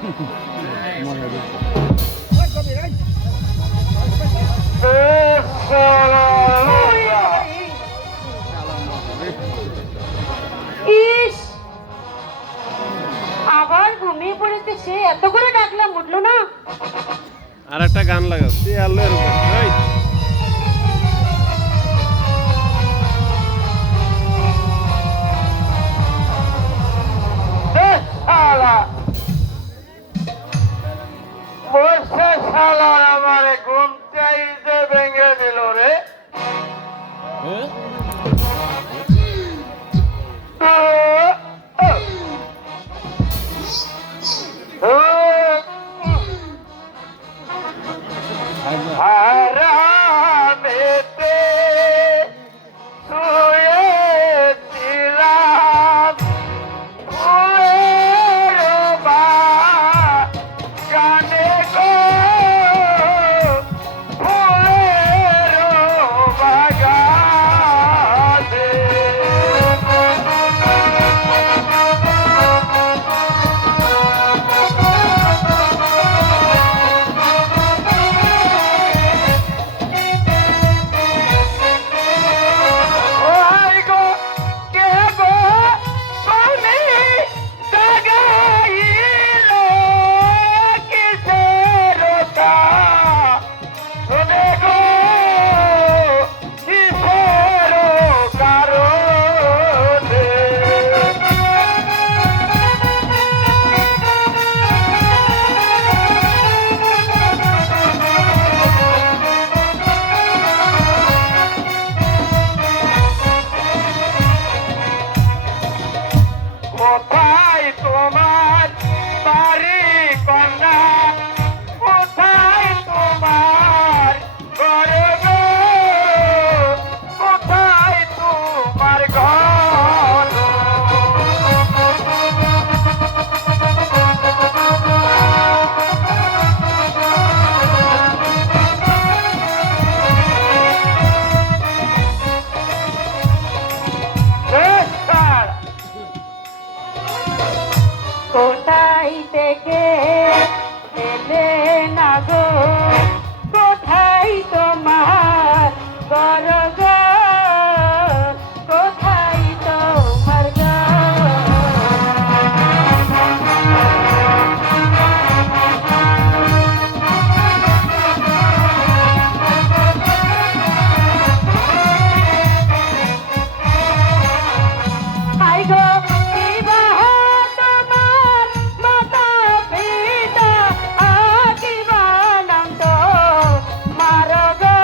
ইস, আবার ঘুমিয়ে পড়েছে সে, এত করে ডাকলাম উঠলো না। আর একটা গান লাগাচ্ছি আল্লাহর উপর। আমারে ঘুম চাইতে ভেঙে দিল রে। হারামেতে শুয়েছিলাম ফুলের বাগানে গো, ফুলের বাগানে। ওই গো কে গো তুমি জাগাইলে কিসের কারণে গো, কিসের কারণে? কোথায় তোমার বাড়ি কন্যা, কোথায় তোমার ঘর গো, কোথায় তোমার ঘর? কোথায় থেকে এলে না গো, কোথায় তোমার ঘর গো, কোথায় তোমার ঘর? হাই গো কি বাহার তোমার মাতা পিতা, কি বানাম তো মার গো,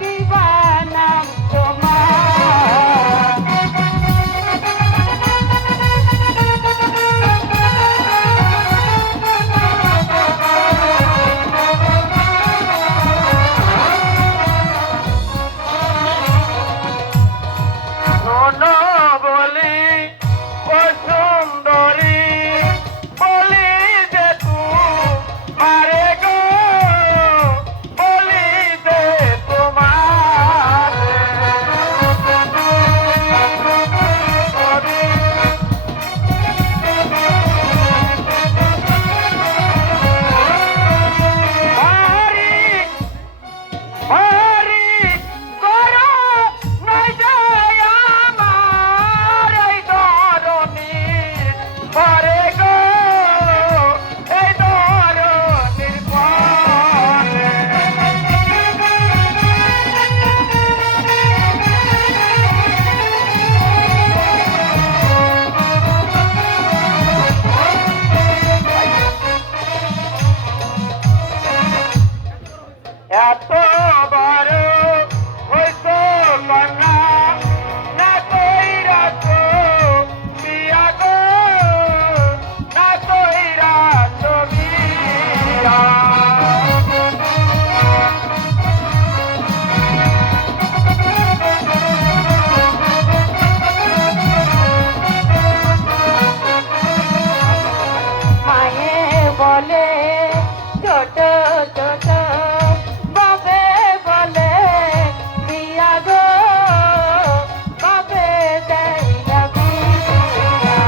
কি বানাম তোমার? শোনো বলি ও সুন্দরী, বলি যে তোমারে গো, বলি যে তোমারে। ভারী ভারী করো নয় যায় আমার এই ধরনীর পরে গো, এই ধরনীর পরে। এত বড় হইছ কন্যা, না কইরা তো বিয়া গো, না কইরা তো বিয়া। মায়ে বলে ছোট ছোট, বাবে বলে দিয়া গো, বাবে দেয় না বিয়া।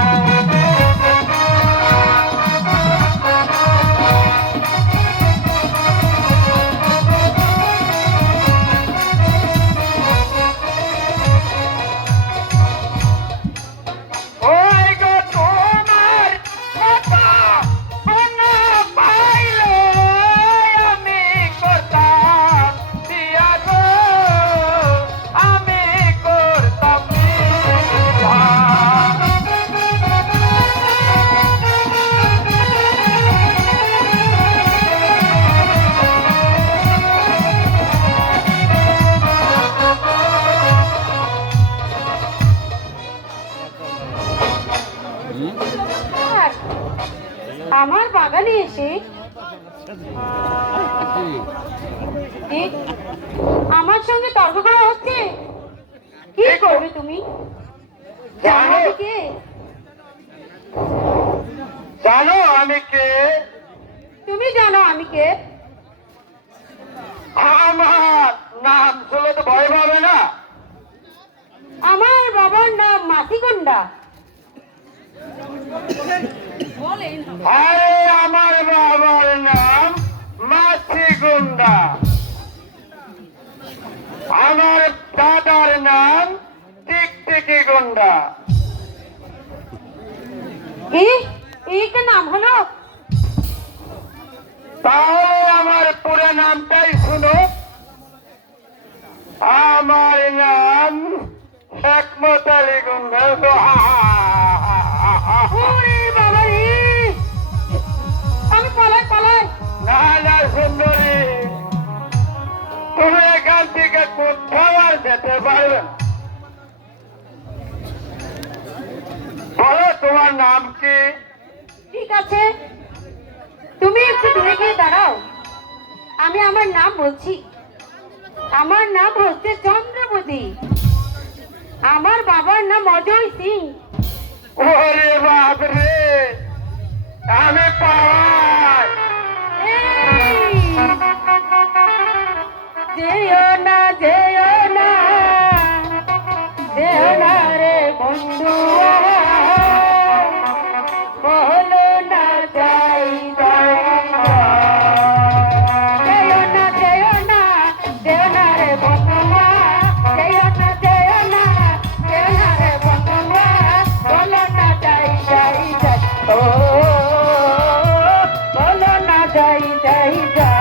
আমার বাগানে এসে কি আমার সঙ্গে তর্ক করা হচ্ছে? কি করবে তুমি? জানো আমি কে? জানো আমি কে? তুমি জানো আমি কে? আমার নাম শুনলে তো ভয় পাবে না? আমার বাবার নাম মাসিগন্ডা। আরে আমার বাবার নাম মাছি গুন্ডা। আমার দাদার নাম টিকটিকি গুন্ডা। এই কে নাম হলো? তাহলে আমার পুরো নামটাই শুনো। আমার নাম হেকমত আলী গুন্ডা। ওরে বাবা রে! আমি পালাই পালাই। না না সুন্দরী, তুমি এখান থেকে কোথাও আর যেতে পারবে না। বলো তোমার নাম কি? ঠিক আছে, তুমি একটু দূরে গিয়ে দাঁড়াও, আমি আমার নাম বলছি। আমার নাম হচ্ছে চন্দ্রবতী। আমার বাবার নাম অজয় সিং। ওরে বাপ রে, আমি পাওয়ার। এই! যেও না যেও না, যেও না রে বন্ধু, বলো না যাই যাই যাই। যেও না যেও না, যেও না রে বন্ধু, যেও না যেও না, যেও না রে বন্ধু, বলো না যাই যাই যাই। ও বলো না যাই যাই যাই।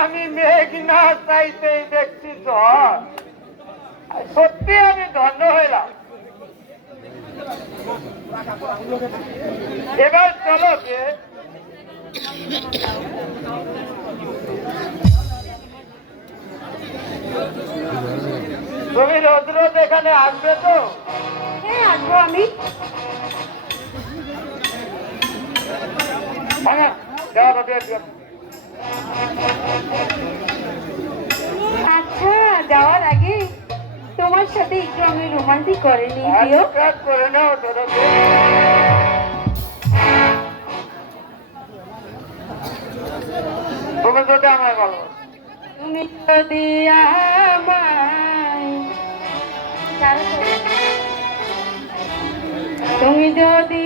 আমি মেঘ না চাইতেই দেখছি ঝড়। সত্যি আমি ধন্য হইলাম। এবার চলো কে তুমি রোজ রোজ এখানে আসবে তো? হ্যাঁ, আসবো আমি। হ্যাঁ, যাওয়া দিয়ে দিও। আচ্ছা, যাওয়ার আগে তোমার সাথে একটু আমি রোমান্টিক করে নিই প্রিয়। কাজ করে নাও তোরা। তুমি যদি আমায় বলো, তুমি যদি আমায়, তুমি যদি